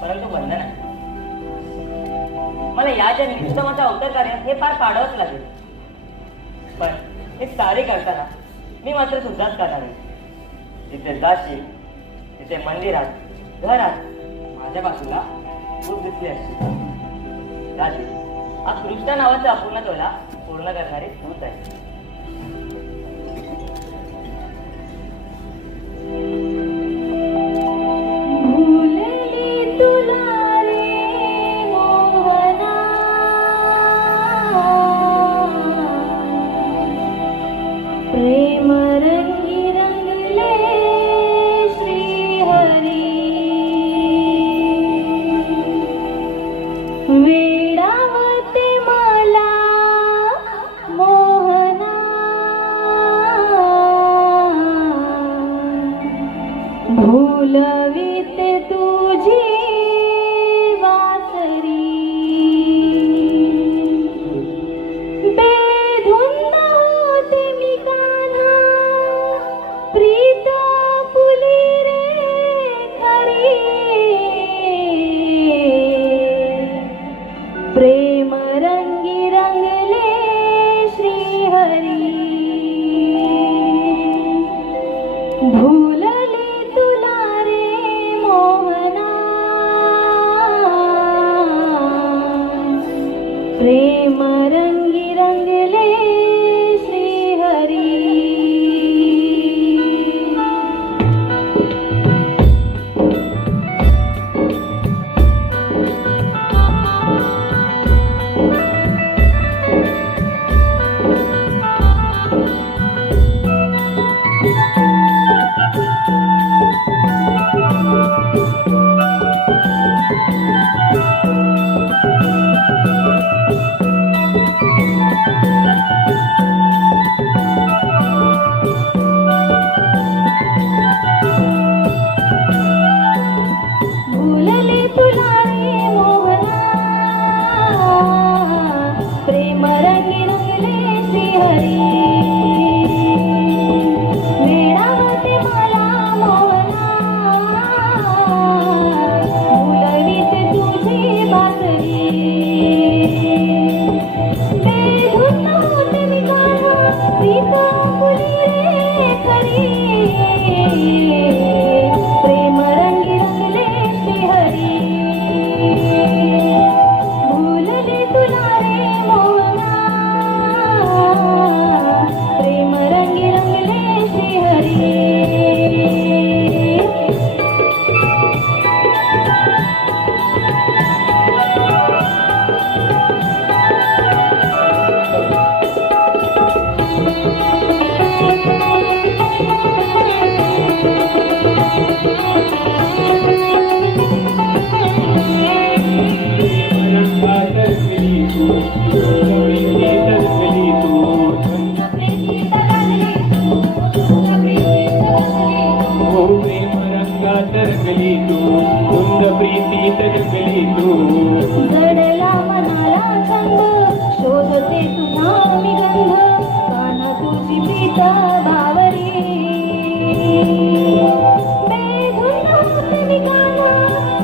परंतु बंधन आहे मला या जन्मी उत्तमाचा अंतर कार्य हे फार पाडवत लागेल. पण हे सारे करताना मी मात्र सुद्धाच करणार आहे. तिथे जाशील तिथे मंदिरात घरात माझ्या बाजूला खूप दिसली असते. राजे हा कृष्णा नावाचा अपूर्ण तोला पूर्ण करणारे तूच आहे மரண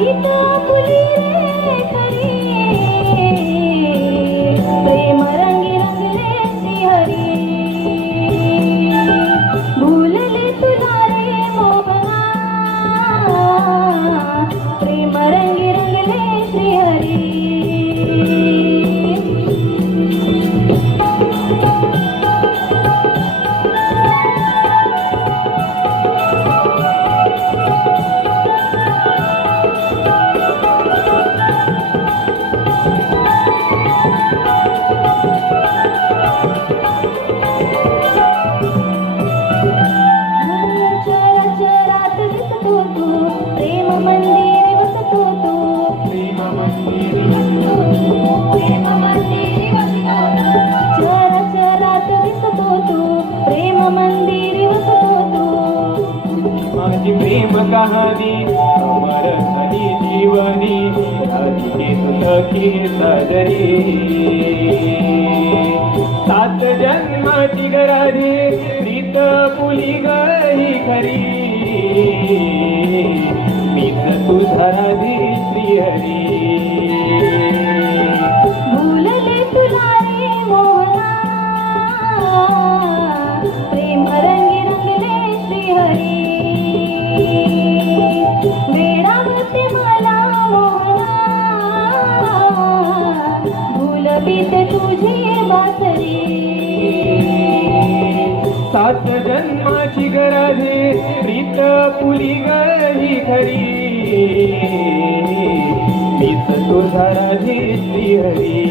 vida. की सादरी सात जन्माची गरारी रीत पुली गई खरी. मीच तुझा श्रीहरी. सात जन्माची गराधी प्रीत पुली गई खरी. मीच तुझा राधी श्रीहरी.